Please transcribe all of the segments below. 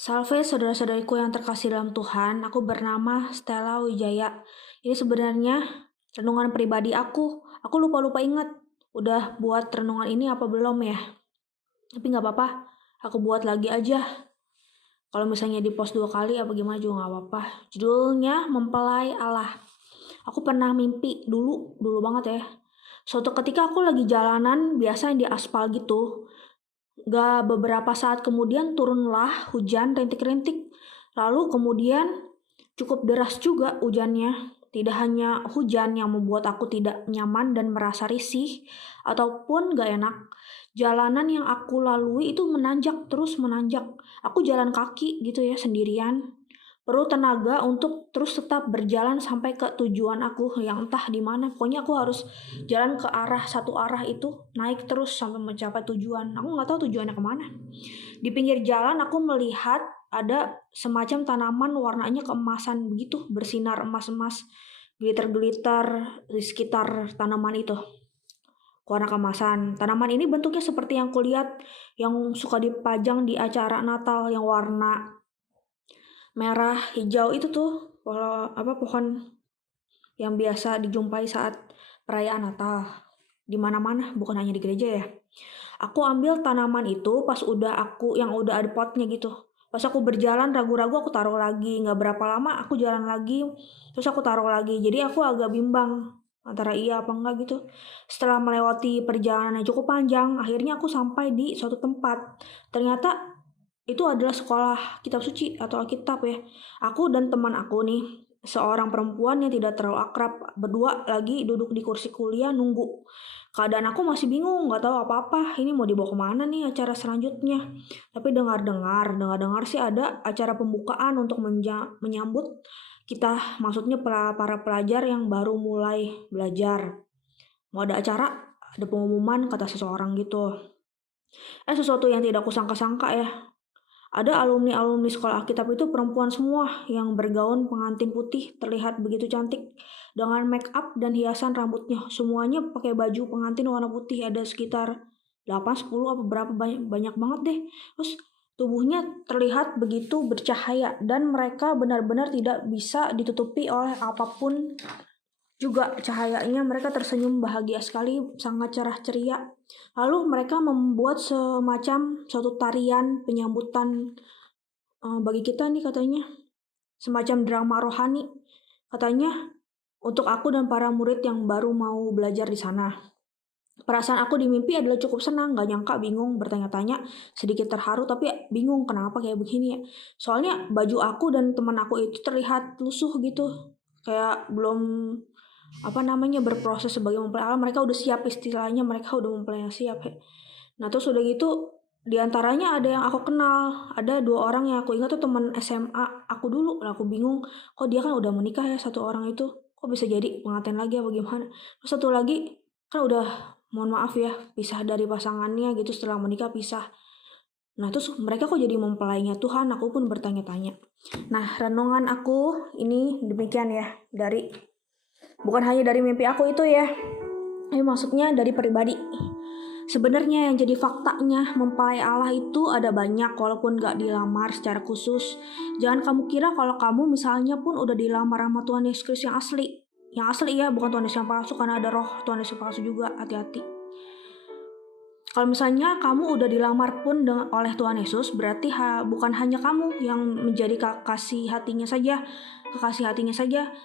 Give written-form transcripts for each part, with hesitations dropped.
Salve saudara-saudariku yang terkasih dalam Tuhan, aku bernama Stella Wijaya. Ini sebenarnya renungan pribadi aku. Aku lupa-lupa ingat, udah buat renungan ini apa belum ya? Tapi gak apa-apa, aku buat lagi aja. Kalau misalnya di post 2 kali apa gimana juga gak apa-apa. Judulnya Mempelai Allah. Aku pernah mimpi dulu banget ya. Suatu ketika aku lagi jalanan biasa di aspal gitu. Gak beberapa saat kemudian turunlah hujan rintik-rintik. Lalu kemudian cukup deras juga hujannya. Tidak hanya hujan yang membuat aku tidak nyaman dan merasa risih ataupun gak enak. Jalanan yang aku lalui itu menanjak terus menanjak. Aku jalan kaki gitu ya sendirian. Perlu tenaga untuk terus tetap berjalan sampai ke tujuan aku yang entah di mana. Pokoknya aku harus jalan ke arah satu arah itu, naik terus sampai mencapai tujuan. Aku nggak tahu tujuannya kemana. Di pinggir jalan aku melihat ada semacam tanaman warnanya keemasan begitu, bersinar emas-emas, glitter-glitter di sekitar tanaman itu. Warna keemasan. Tanaman ini bentuknya seperti yang kulihat yang suka dipajang di acara Natal yang warna merah hijau itu tuh, pohon yang biasa dijumpai saat perayaan Natal. Di mana-mana, bukan hanya di gereja ya. Aku ambil tanaman itu pas udah ada potnya gitu. Pas aku berjalan ragu-ragu aku taruh lagi. Nggak berapa lama aku jalan lagi, terus aku taruh lagi. Jadi aku agak bimbang antara iya apa enggak gitu. Setelah melewati perjalanan yang cukup panjang, akhirnya aku sampai di suatu tempat. Ternyata itu adalah sekolah kitab suci atau Alkitab ya. Aku dan teman aku nih, seorang perempuan yang tidak terlalu akrab, berdua lagi duduk di kursi kuliah nunggu. Keadaan aku masih bingung, nggak tahu apa-apa. Ini mau dibawa kemana nih acara selanjutnya? Tapi dengar-dengar sih ada acara pembukaan untuk menyambut kita, maksudnya para pelajar yang baru mulai belajar. Mau ada acara, ada pengumuman kata seseorang gitu. Sesuatu yang tidak kusangka-sangka ya. Ada alumni-alumni sekolah Alkitab itu perempuan semua yang bergaun pengantin putih, terlihat begitu cantik dengan make up dan hiasan rambutnya. Semuanya pakai baju pengantin warna putih, ada sekitar 8, 10 apa berapa banyak banget deh. Terus tubuhnya terlihat begitu bercahaya dan mereka benar-benar tidak bisa ditutupi oleh apapun juga cahayanya. Mereka tersenyum bahagia sekali, sangat cerah ceria. Lalu mereka membuat semacam suatu tarian penyambutan bagi kita nih katanya. Semacam drama rohani katanya untuk aku dan para murid yang baru mau belajar di sana. Perasaan aku di mimpi adalah cukup senang, gak nyangka, bingung, bertanya-tanya, sedikit terharu, tapi bingung kenapa kayak begini ya. Soalnya baju aku dan teman aku itu terlihat lusuh gitu, kayak belum berproses sebagai mempelai Allah. Mereka udah siap, istilahnya mereka udah mempelai yang siap ya. Nah terus udah gitu, diantaranya ada yang aku kenal, ada 2 orang yang aku ingat tuh teman SMA aku dulu. Lah aku bingung, kok dia kan udah menikah ya satu orang itu, kok bisa jadi pengantin lagi apa gimana. Terus satu lagi kan udah, mohon maaf ya, pisah dari pasangannya gitu, setelah menikah pisah. Nah terus mereka kok jadi mempelainya Tuhan, aku pun bertanya-tanya. Nah renungan aku ini demikian ya, bukan hanya dari mimpi aku itu ya, maksudnya dari pribadi. Sebenarnya yang jadi faktanya mempelai Allah itu ada banyak, walaupun gak dilamar secara khusus. Jangan kamu kira kalau kamu misalnya pun udah dilamar sama Tuhan Yesus Kristus yang asli. Yang asli ya, bukan Tuhan Yesus yang palsu, karena ada roh Tuhan Yesus yang palsu juga, hati-hati. Kalau misalnya kamu udah dilamar pun oleh Tuhan Yesus, berarti bukan hanya kamu yang menjadi kekasih hatinya saja.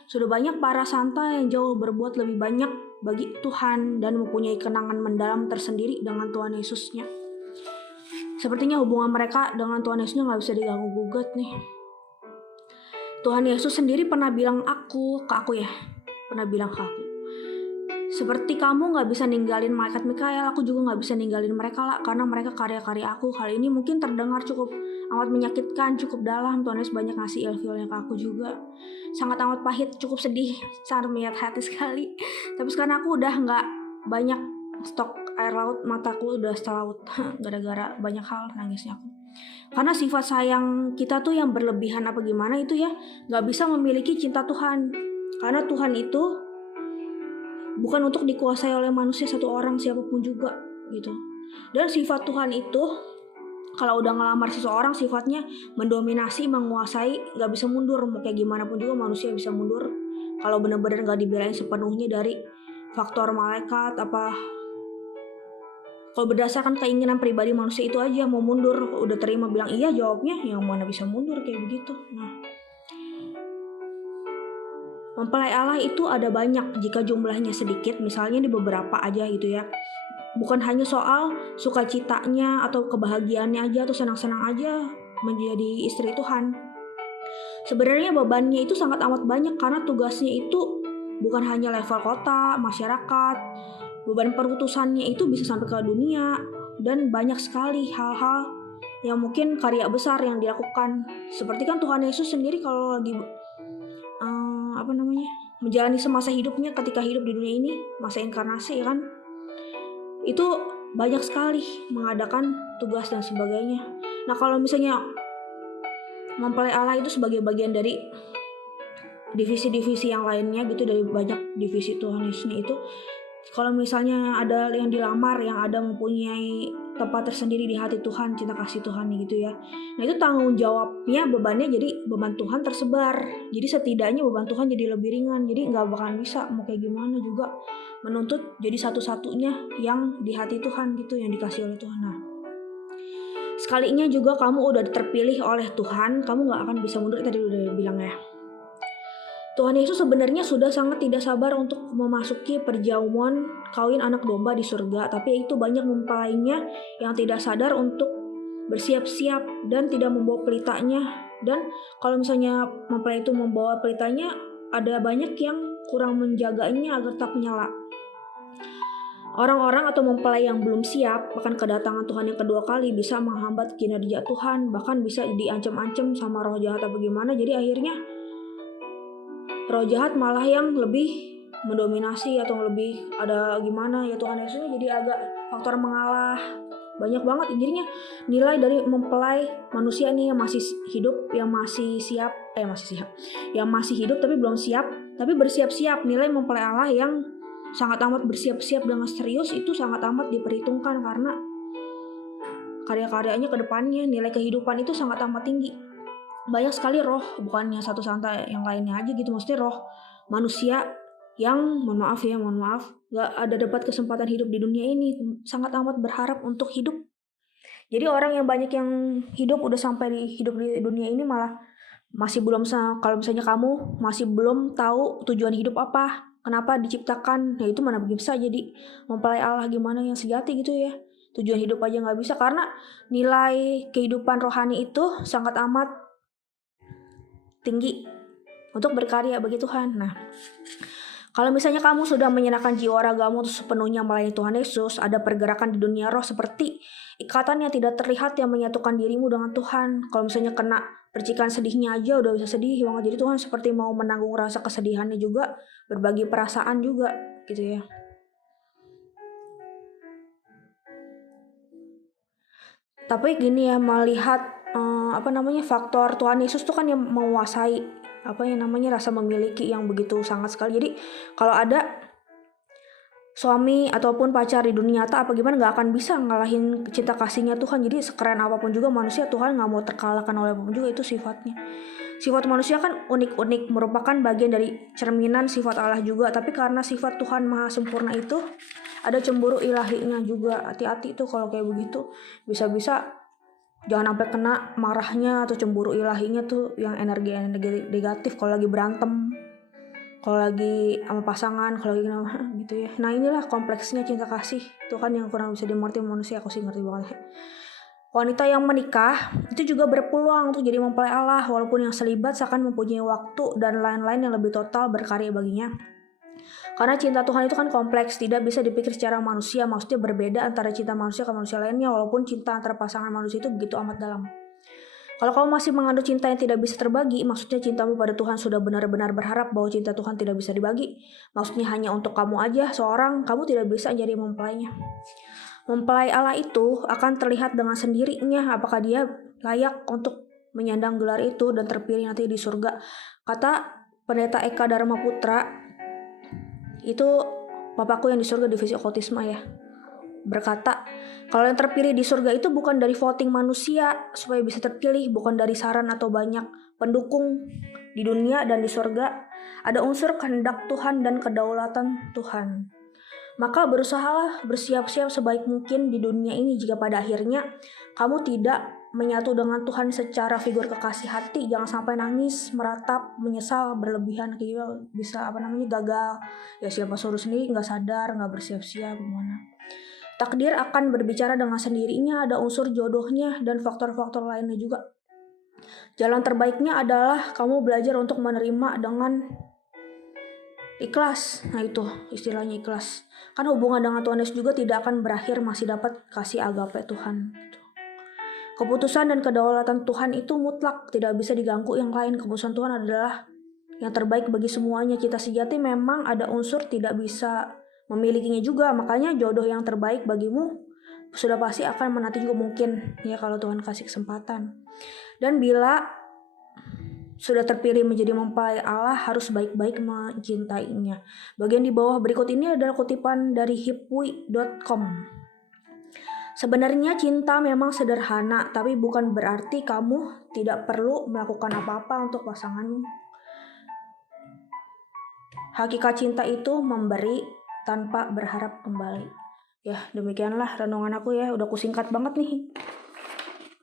Sudah banyak para santa yang jauh berbuat lebih banyak bagi Tuhan dan mempunyai kenangan mendalam tersendiri dengan Tuhan Yesusnya. Sepertinya hubungan mereka dengan Tuhan Yesusnya gak bisa diganggu gugat nih. Tuhan Yesus sendiri pernah bilang ke aku, seperti kamu gak bisa ninggalin malaikat Mikael, aku juga gak bisa ninggalin mereka lah, karena mereka karya-karya aku. Hal ini mungkin terdengar cukup amat menyakitkan, cukup dalam. Tuhan Yesus banyak ngasih ilfilnya ke aku juga. Sangat amat pahit, cukup sedih, sangat menyayat hati sekali. Tapi sekarang aku udah gak banyak stok air laut, mataku udah selaut gara-gara banyak hal nangisnya aku. Karena sifat sayang kita tuh yang berlebihan apa gimana itu ya, gak bisa memiliki cinta Tuhan. Karena Tuhan itu bukan untuk dikuasai oleh manusia satu orang siapapun juga gitu. Dan sifat Tuhan itu Kalau udah ngelamar seseorang sifatnya mendominasi, menguasai, nggak bisa mundur. Mau kayak gimana pun juga manusia bisa mundur kalau benar-benar nggak dibelain sepenuhnya dari faktor malaikat apa. Kalau berdasarkan keinginan pribadi manusia itu aja mau mundur, udah terima bilang iya jawabnya, yang mana bisa mundur kayak begitu. Nah, mempelai Allah itu ada banyak jika jumlahnya sedikit, misalnya di beberapa aja gitu ya. Bukan hanya soal sukacitanya atau kebahagiaannya aja atau senang-senang aja menjadi istri Tuhan. Sebenarnya bebannya itu sangat amat banyak karena tugasnya itu bukan hanya level kota, masyarakat. Beban perutusannya itu bisa sampai ke dunia dan banyak sekali hal-hal yang mungkin karya besar yang dilakukan. Seperti kan Tuhan Yesus sendiri kalau lagi menjalani semasa hidupnya ketika hidup di dunia ini, masa inkarnasi ya kan, itu banyak sekali mengadakan tugas dan sebagainya. Nah kalau misalnya mempelai Allah itu sebagai bagian dari divisi-divisi yang lainnya gitu, dari banyak divisi Tuhan Yesusnya itu, kalau misalnya ada yang dilamar yang ada mempunyai tempat tersendiri di hati Tuhan, cinta kasih Tuhan gitu ya. Nah itu tanggung jawabnya, bebannya jadi beban Tuhan tersebar. Jadi setidaknya beban Tuhan jadi lebih ringan. Jadi nggak bakalan bisa mau kayak gimana juga menuntut jadi satu-satunya yang di hati Tuhan gitu, yang dikasih oleh Tuhan. Nah sekalinya juga kamu udah terpilih oleh Tuhan, kamu nggak akan bisa mundur. Tadi udah bilang ya. Tuhan Yesus sebenarnya sudah sangat tidak sabar untuk memasuki perjamuan kawin anak domba di surga, tapi itu banyak mempelainya yang tidak sadar untuk bersiap-siap dan tidak membawa pelitanya. Dan kalau misalnya mempelai itu membawa pelitanya, ada banyak yang kurang menjaganya agar tetap menyala. Orang-orang atau mempelai yang belum siap akan kedatangan Tuhan yang kedua kali bisa menghambat kinerja Tuhan, bahkan bisa diancam-ancam sama roh jahat atau bagaimana. Jadi akhirnya roh jahat malah yang lebih mendominasi atau lebih ada gimana ya, Tuhan Yesusnya jadi agak faktor mengalah. Banyak banget jadinya nilai dari mempelai manusia nih yang masih hidup, yang masih siap, yang masih hidup tapi belum siap, tapi bersiap-siap. Nilai mempelai Allah yang sangat amat bersiap-siap dengan serius itu sangat amat diperhitungkan karena karya-karyanya ke depannya, nilai kehidupan itu sangat amat tinggi. Banyak sekali roh, bukannya satu santai yang lainnya aja gitu, maksudnya roh manusia yang mohon maaf gak ada dapat kesempatan hidup di dunia ini, sangat amat berharap untuk hidup. Jadi orang yang banyak yang hidup udah sampai hidup di dunia ini malah masih belum, kalau misalnya kamu masih belum tahu tujuan hidup apa, kenapa diciptakan, ya itu mana bisa jadi mempelai Allah gimana yang sejati gitu ya. Tujuan hidup aja gak bisa karena nilai kehidupan rohani itu sangat amat tinggi untuk berkarya bagi Tuhan. Nah, kalau misalnya kamu sudah menyerahkan jiwa ragamu sepenuhnya melayani Tuhan Yesus, ada pergerakan di dunia roh seperti ikatan yang tidak terlihat yang menyatukan dirimu dengan Tuhan. Kalau misalnya kena percikan sedihnya aja udah bisa sedih banget. Jadi Tuhan seperti mau menanggung rasa kesedihannya juga, berbagi perasaan juga gitu ya. Tapi gini ya, melihat faktor Tuhan Yesus tuh kan yang menguasai rasa memiliki yang begitu sangat sekali. Jadi kalau ada suami ataupun pacar di dunia nyata apa gimana gak akan bisa ngalahin cinta kasihnya Tuhan. Jadi sekeren apapun juga manusia, Tuhan gak mau terkalahkan oleh apapun juga, itu sifatnya. Sifat manusia kan unik-unik, merupakan bagian dari cerminan sifat Allah juga. Tapi karena sifat Tuhan maha sempurna itu ada cemburu ilahinya juga. Hati-hati tuh kalau kayak begitu, bisa-bisa jangan sampai kena marahnya atau cemburu ilahinya tuh yang energi negatif kalau lagi berantem, kalau lagi sama pasangan, kalau lagi gitu ya. Nah inilah kompleksnya cinta kasih itu kan yang kurang bisa dimengerti manusia. Aku sih ngerti banget. Wanita yang menikah itu juga berpeluang untuk jadi mempelai Allah, walaupun yang selibat seakan mempunyai waktu dan lain-lain yang lebih total berkarya baginya. Karena cinta Tuhan itu kan kompleks, tidak bisa dipikir secara manusia, maksudnya berbeda antara cinta manusia ke manusia lainnya, walaupun cinta antara pasangan manusia itu begitu amat dalam. Kalau kamu masih mengandung cinta yang tidak bisa terbagi, maksudnya cintamu pada Tuhan sudah benar-benar berharap bahwa cinta Tuhan tidak bisa dibagi. Maksudnya hanya untuk kamu aja, seorang, kamu tidak bisa jadi mempelainya. Mempelai Allah itu akan terlihat dengan sendirinya apakah dia layak untuk menyandang gelar itu dan terpilih nanti di surga. Kata Pendeta Eka Dharma Putra, itu bapakku yang di surga divisi okultisme ya, berkata Kalau yang terpilih di surga itu bukan dari voting manusia supaya bisa terpilih, bukan dari saran atau banyak pendukung di dunia dan di surga. Ada unsur kehendak Tuhan dan kedaulatan Tuhan. Maka berusahalah bersiap-siap sebaik mungkin di dunia ini jika pada akhirnya kamu tidak menyatu dengan Tuhan secara figur kekasih hati. Jangan sampai nangis, meratap, menyesal, berlebihan, kayak bisa gagal. Ya siapa suruh sendiri nggak sadar, nggak bersiap-siap gimana. Takdir akan berbicara dengan sendirinya, ada unsur jodohnya dan faktor-faktor lainnya juga. Jalan terbaiknya adalah kamu belajar untuk menerima dengan ikhlas. Nah itu istilahnya ikhlas. Kan hubungan dengan Tuhan Yesus juga tidak akan berakhir masih dapat kasih agape Tuhan. Keputusan dan kedaulatan Tuhan itu mutlak, tidak bisa diganggu yang lain. Keputusan Tuhan adalah yang terbaik bagi semuanya. Cita sejati memang ada unsur tidak bisa memilikinya juga. Makanya jodoh yang terbaik bagimu sudah pasti akan menanti juga mungkin ya kalau Tuhan kasih kesempatan. Dan bila sudah terpilih menjadi mempelai Allah, harus baik-baik mencintainya. Bagian di bawah berikut ini adalah kutipan dari hipwi.com. Sebenarnya cinta memang sederhana, tapi bukan berarti kamu tidak perlu melakukan apa-apa untuk pasanganmu. Hakikat cinta itu memberi tanpa berharap kembali. Ya, demikianlah renungan aku ya, udah kusingkat banget nih.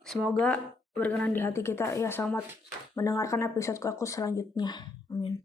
Semoga berkenan di hati kita ya. Selamat mendengarkan episode aku selanjutnya. Amin.